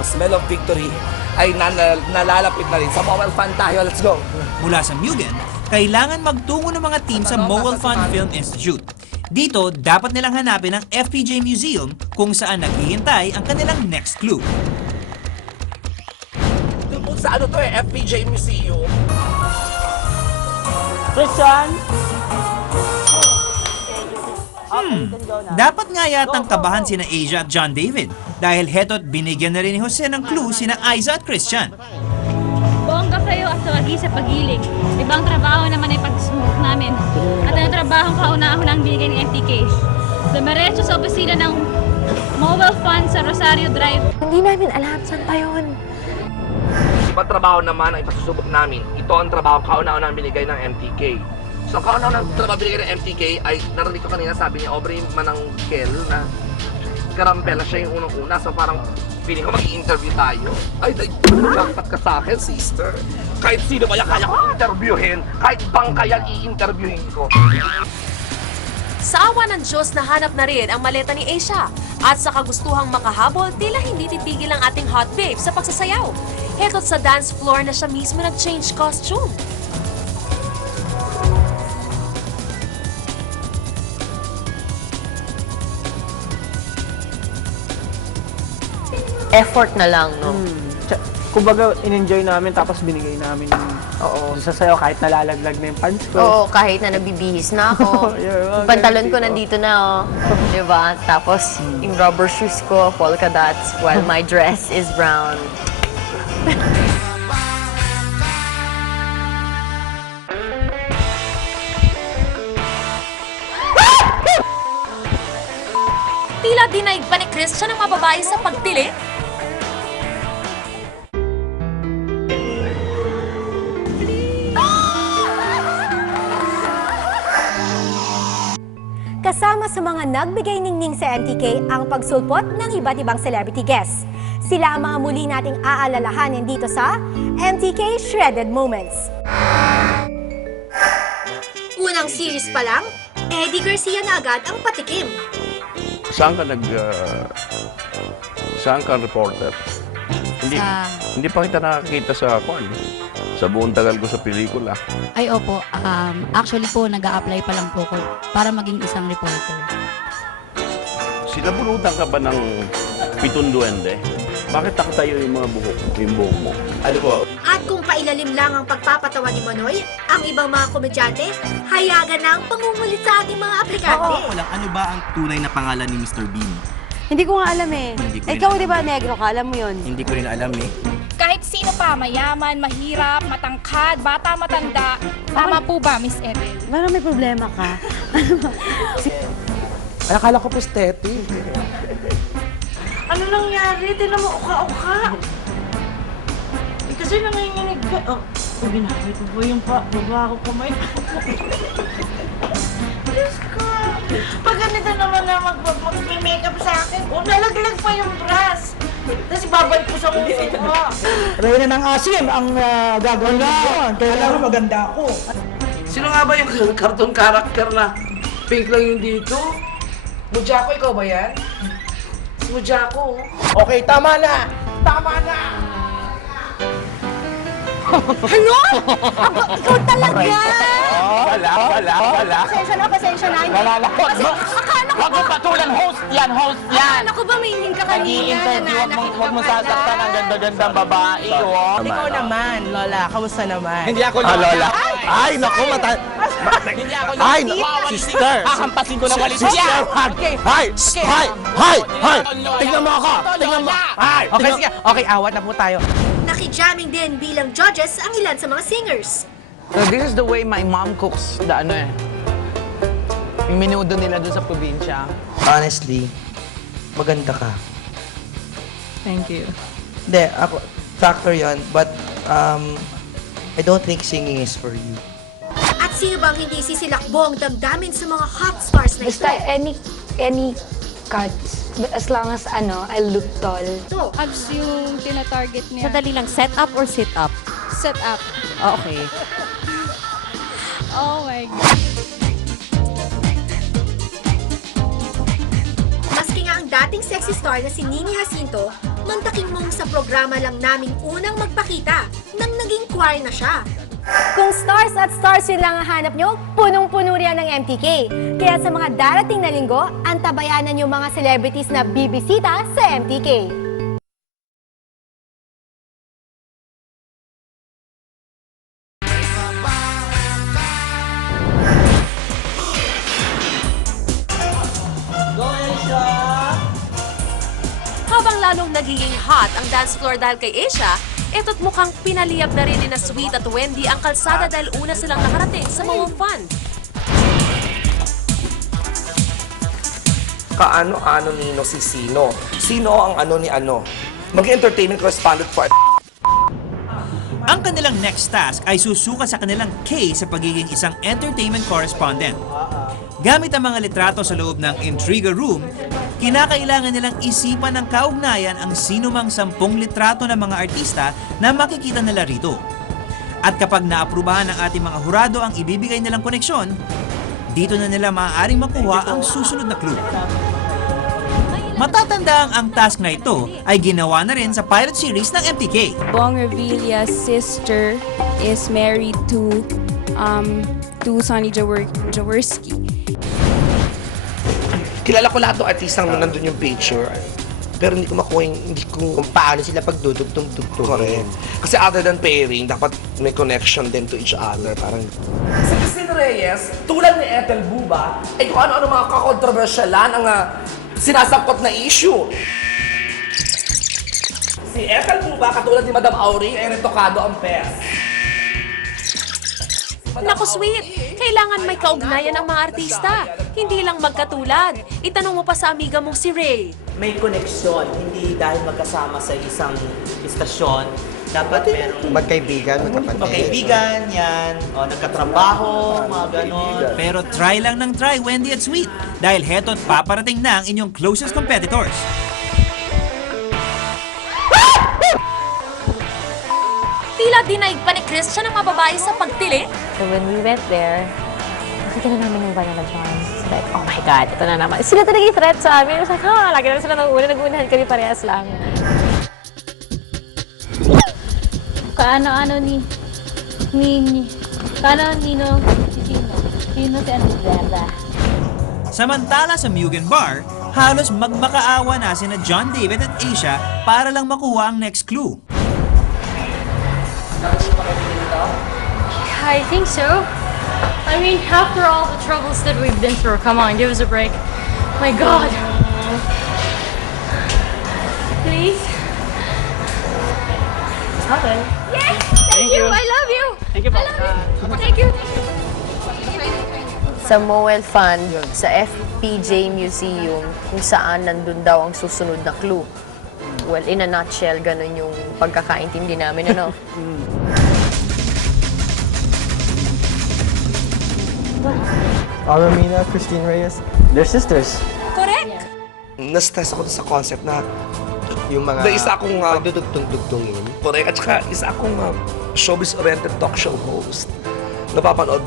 Smell of Victory ay nalalapit na rin. Sa Mobile Fun tayo, let's go! Mula sa Mugen, kailangan magtungo ng mga team sa Mobile Fun Film Institute. Dito, dapat nilang hanapin ang FPJ Museum kung saan naghihintay ang kanilang next clue. Kung sa ano to FPJ Museum. Christian? Dapat nga yatang kabahan sina Asia at John David dahil heto't binigyan na rin ni Jose ng clue sina Aiza at Christian. Bongga kayo at tawagi sa pagiling. Ibang trabaho naman ay pagsusubok namin. At ang trabahong kauna-unang binigay ng MTK. Dumiretso sa opisina ng Mobile Fund sa Rosario Drive. Hindi namin alam saan pa yun. Ibang trabaho naman ay pasusubok namin. Ito ang trabaho kauna-unang binigay ng MTK. So kauna-unang trabaho binigay ng MTK ay narinig ko kanina sabi ni Aubrey Manangkel na karampela siya yung unang-una. So parang feeling ko mag-i-interview tayo. Ay, jackpot ka sa akin, sister. Kahit sino kaya kong interviewin, kahit bang kaya i-interviewin ko. Sa awa ng Diyos, nahanap na rin ang maleta ni Asia. At sa kagustuhang makahabol, tila hindi titigil ang ating hot babe sa pagsasayaw. Heto't sa dance floor na siya mismo nag-change costume. Effort na lang, no? Kumbaga, in-enjoy namin tapos binigay namin yung sasayaw kahit nalalaglag na yung pants ko. Oo, kahit na nabibihis na ako. Yung pantalon ko nandito na, oh. Diba? Tapos, yung rubber shoes ko, polka dots, while my dress is brown. Tila dinaig pa ni Christian ang mga babae sa pagtili. Kasama sa mga nagbigay ningning sa MTK ang pagsulpot ng iba't ibang celebrity guests. Sila ang mga muli nating aalalahanin dito sa MTK Shredded Moments. Unang series pa lang, Eddie Garcia na agad ang patikim. Saan ka reporter? Hindi pa kita nakakita sa kwan. Sa buong tagal ko sa pelikula. Ay opo, actually po nag-a-apply pa lang po ko para maging isang reporter. Sinabunutan ka ba ng pitong duwende? Bakit nakatayo yung mga buhok mo? Ano po? At kung pailalim lang ang pagpapatawa ni Manoy, ang ibang mga komedyante, hayagan na ang pangungulit sa ating mga aplikante. Ano ba ang tunay na pangalan ni Mr. Bean? Hindi ko nga alam eh. Ikaw di ba negro ka? Alam mo yun? Hindi ko rin alam eh. Kahit sino pa, mayaman, mahirap, matangkad, bata, matanda. Tama po ba, Miss Ebel? Parang may problema ka. Ay, akala ko prosthetic. Ano nangyari? Tinan mo, uka-uka. Kasi nanginginig ka. Ginamit mo ba yung baba ko kamay ko? Diyos ko. Pag ganito naman na mag-makeup sa akin, nalaglag pa yung brush. Tapos babalik ko sa uso ko. Reyna ng asim ang gagawin ko. Kaya mo maganda ako. Sino nga ba yung cartoon character na pink lang yung dito? Mujako, ikaw ba yan? Si Mujako. Okay, tama na! Tama na! Ano? Ikaw talaga! Wala. Pasensya na. Nalalakot mo. Huwag mo patulan, host yan. Akala ko ba may hindi ka kanina? Huwag mo sasaktan ang ganda-gandang babae, oh. Ikaw naman, Lola. Kamusta naman? Hindi ako Lola. Ay, naku, Hindi ako Ay, sister! Hahampasin ko na walis Sister, yan. Hi! Tingnan mo ako! Tingnan mo! Hi! Okay, sige. Okay, awat na po tayo. Nakijamming din bilang judges ang ilan sa mga singers. So this is the way my mom cooks the yung menudo nila doon sa probinsya. Honestly, maganda ka. Thank you. Hindi, ako, factor yon, but I don't think singing is for you. At sino bang hindi sisilakbo ang damdamin sa mga hot stars na ito? Basta any cuts. As long as I look tall. Abs yung tina-target niya. Sadali lang, set up or sit up? Set up. Okay. Oh my God. Maski nga ang dating sexy star na si Nini Jacinto, mantakin mong sa programa lang naming unang magpakita nang naging choir na siya. Kung stars at stars yun lang ang hanap nyo, punong-puno riyan ng MTK. Kaya sa mga darating na linggo, antabayanan yung mga celebrities na bibisita sa MTK. Habang lalong nagiging hot ang dance floor dahil kay Asia, eto't mukhang pinaliyab na rin ni na Sweet at Wendy ang kalsada dahil una silang nakarating sa Mobile Fun. Kaano-ano nino si Sino? Sino ang ano ni ano? Mag-entertainment correspondent for Ang kanilang next task ay susukat sa kanilang K sa pagiging isang entertainment correspondent. Gamit ang mga litrato sa loob ng Intriga Room, kinakailangan nilang isipan ng kaugnayan ang sinumang 10 litrato ng mga artista na makikita nila rito. At kapag naaprubahan ng ating mga hurado ang ibibigay nilang koneksyon, dito na nila maaaring makuha ang susunod na clue. Matatandang ang task na ito ay ginawa na rin sa pilot series ng MTK. Bong Revilla's sister is married to Sonny Jaworski. Kilala ko lahat ng artistang nandun yung picture. Pero hindi ko makuha hindi ko kung paano sila pagdudugtong-dugtong. Correct. Kasi other than pairing, dapat may connection din to each other. Parang si Christine Reyes, tulad ni Ethel Buba, ay kung ano-ano mga kakontrobersyalan ang sinasangkot na issue. Si Ethel Buba, katulad ni Madam Auring, ay retokado ang pes. Naku, Sweet! Kailangan may kaugnayan ang mga artista. Hindi lang magkatulad. Itanong mo pa sa amiga mong si Ray. May koneksyon, hindi dahil magkasama sa isang istasyon. Dapat meron Magkaibigan, magkapatid. magkaibigan, yan, o nagkatrabaho, mga ganon. Pero try lang ng try, Wendy at Sweet, dahil heto't paparating na ang inyong closest competitors. Tila dinaig pa ni Christian ang mga babae sa pagtili. So when we went there, nakita na namin yung Vanilla John. It's like, oh my God, ito na naman. Sila talaga yung threat sa amin. It's like, lagi naman sila nag-uunahan kami parehas lang. Kaano-ano ni Nino, si Andrea. Samantala sa Mugen Bar, halos magmakaawa na sina John David at Asia para lang makuha ang next clue. I think so. I mean, after all the troubles that we've been through, come on, give us a break. My God. Please. Okay. Yes! Thank you! I love you! Thank you po. I love you! Thank you! Sa Mobile Fun, sa FPJ Museum, kung saan nandun daw ang susunod na clue. Well, in a nutshell, ganun yung pagkakaintindi namin, ano? Aramina, Christine Reyes, they're sisters. Correct! Na-stress ako sa concept na Yung mga isa akong pagdudugtong-dugtongin. correct, at saka isa akong showbiz-oriented talk show host. Napapanood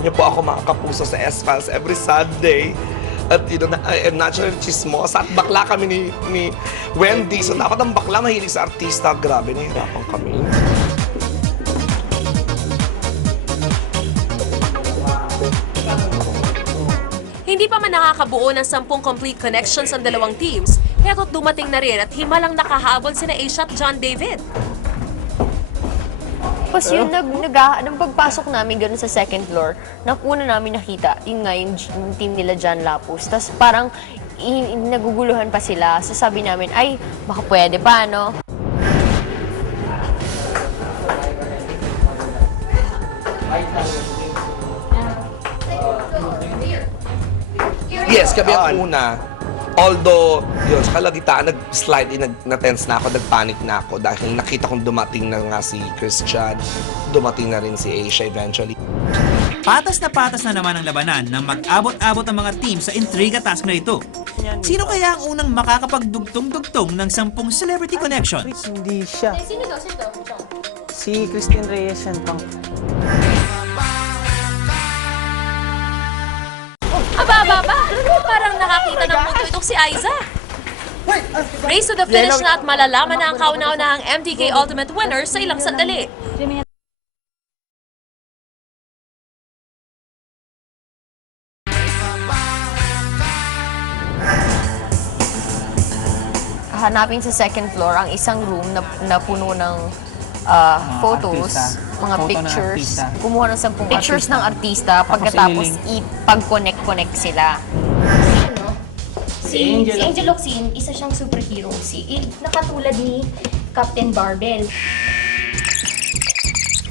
niyo po ako mga kapuso sa S-Files every Sunday. At naturally chismosa. At bakla kami ni Wendy. So dapat ang bakla mahilig sa artista. Grabe, nahihirapan kami. Hindi pa man nakakabuo ng 10 complete connections ang dalawang teams, heto't dumating na rin at himalang nakahabol sina Asia at John David. Tapos yun, nung pagpasok namin ganun sa second floor, una namin nakita, yun nga yung team nila John Lapus. Tapos parang naguguluhan pa sila. So sabi namin, ay, baka pwede pa, no? Yes, kami ang una. Although, yun, sa kalagitaan, nag-slide in, na-tense na ako, nag-panic na ako dahil nakita kong dumating na nga si Christian, dumating na rin si Asia eventually. Patas na naman ang labanan nang mag-abot-abot ang mga team sa intriga task na ito. Sino kaya ang unang makakapagdugtong-dugtong ng 10 celebrity connections? Hindi siya. Sino daw? Si Christine Reyes yan pang. Aba! Parang nakakita ng mundo itong si Aiza. Race to the finish na at malalaman na ang kauna-unahang MTK Ultimate winner sa ilang sandali. Hanapin sa second floor ang isang room na puno ng photos, mga Photo ng pictures. artista. Kumuha ng 10 pictures ng artista pagkatapos ipag-connect-connect sila. Si Angel Locsin, isa siyang superhero. Nakatulad ni Captain Barbell.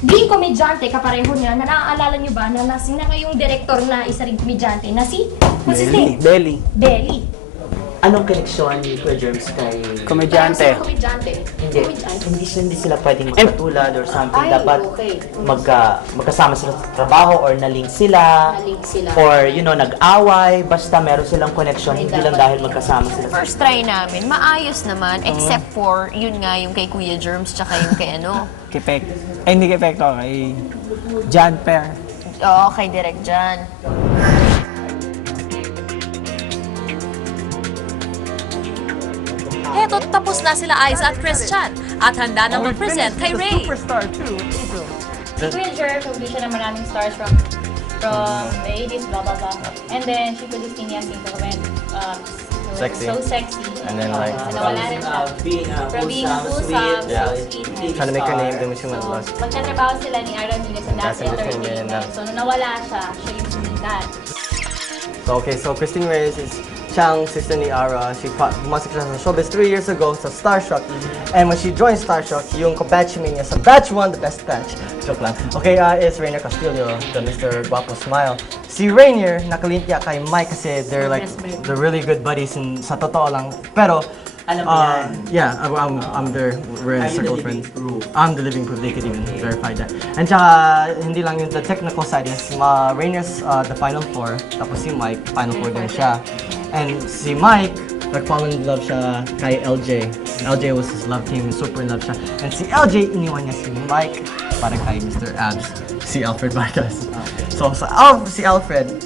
Being komedyante, kapareho niya, na naaalala niyo ba na nasina ngayong direktor na isa rin komedyante na si... What's his name? Belly. Belly. Anong koneksyon ni Kuya Germs kay... Komedyante. Parang komedyante. Hindi sila pwedeng magkatulad or something. Ay, Dapat okay. magkasama sila sa trabaho or na-link sila. Na-link sila. Or, nag-away. Basta meron silang connection. Hindi lang dahil magkasama sila. First try namin, maayos naman, except for, yun nga, yung kay Kuya Germs, tsaka yung kay Kay Pek. Ay, hindi kay Pek to. Kay John Per. Oo, kay Direk Jan. Heto, tapos na sila Aiza at Christian at handa nang mag-present kay Ray. Si Kuya Jerk, nag siya ng maraming stars from the 80s, blah, blah, blah. And then, she produced in Yasin to went so sexy. And then, like, nawala rin siya. From being wholesome, so sweet. Trying to make her name, then she went lost. Magkatrabaho sila ni Aaron Miguel sa Dance That's Entertainment. Entertainment. So, nung nawala siya, siya yung sumikat. So Christine Reyes is siyang sister ni Ara. Pumasok siya sa showbiz 3 years ago sa Starstruck. And when she joined Starstruck, yung kabatchmate niya sa batch 1, the best batch. Joke lang. Okay, is Rainier Castillo, the Mr. Guapo Smile. Si Rainier, nakalink niya kay Mike kasi they're really good buddies sa totoo lang. Pero, Alam mo yan. yeah, I'm their, we're in circle friends. I'm the living proof, they could even verify that. And tsaka, hindi lang yung the technical side is, Rainier's the Final Four, tapos si Mike, Final Four din siya. And si Mike, nag-fall in love siya kay LJ. LJ was his love team, super in love siya. And si LJ, iniwan niya si Mike para kay Mr. Abs, si Alfred Vargas. So, si Alfred,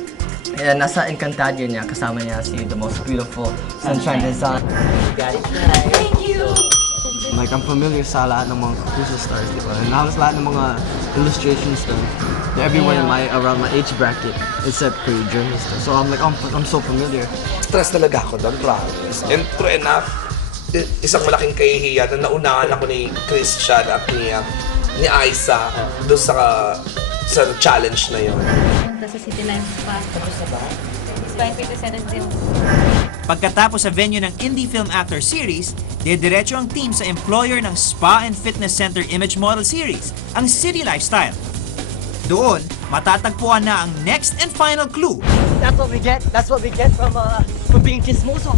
nasa Encantadia niya, kasama niya si the most beautiful sunshine design. Thank you! Like, I'm familiar sa lahat ng mga crucial stars, di ba? And halos lahat ng mga illustrations to. They're everyone around my age bracket, except for your journalist. So I'm like, I'm so familiar. Stress talaga ako doon, promise. And true enough, isang malaking kahihiyan na naunahan ako ni Christian at ni Aiza doon sa challenge na yun. Punta sa City Life Spa. Tapos na ba? It's 5:57 din. Pagkatapos sa venue ng Indie Film Actor Series, dediretso ang team sa employer ng Spa and Fitness Center Image Model Series, ang City Lifestyle. Doon, matatagpuan na ang next and final clue. That's what we get from being chismoso.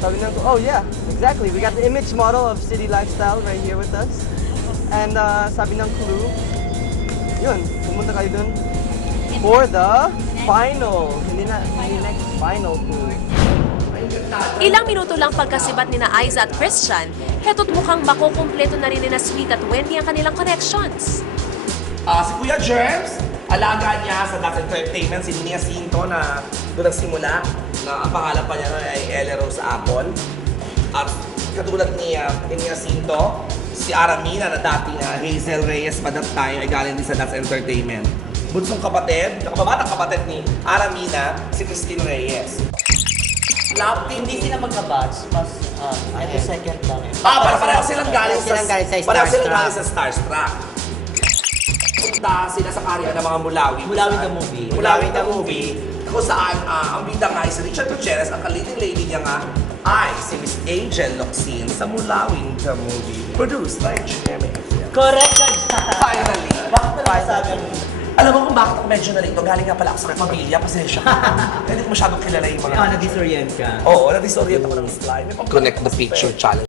Sabi nang, oh yeah, exactly. We got the image model of City Lifestyle right here with us. And sabi ng clue, yun, pumunta kayo dun for the final. Hindi next, final clue. Ilang minuto lang pagkasibat ni na Aiza at Christian, heto't mukhang makukumpleto na rin ni na Sweet at Wendy ang kanilang connections. Si Kuya Germs, alaga niya sa Dance Entertainment, si Nia Cinto na doon nagsimula, na ang pangalan pa niya ay Ella Rose Apple. At katulad ni Nia Cinto, si Aramina na dati Hazel Reyes pa that time ay galing din sa Dance Entertainment. Bunsong kapatid, nakababatang kapatid ni Aramina, si Christine Reyes. Hindi sila magka-batch, mas every second lang. Pareho silang galing sa Starstruck. Punta sila sa karya ng mga Mulawi. Mulawi the movie. Kung saan ang bida nga ay si Richard Gutierrez, ang leading lady niya nga ay si Miss Angel Locsin sa Mulawi the movie. Produced by Jimmy. Correct! Finally. Bakit na masabi mo? Alam mo kung bakit ako medyo narito? Galing nga pala ako sa pamilya, pasensya ka. Hindi ko masyadong kilala yung mga... Na-disorient ka. Oo, na-disorient ako ng slime. Connect the Picture Challenge.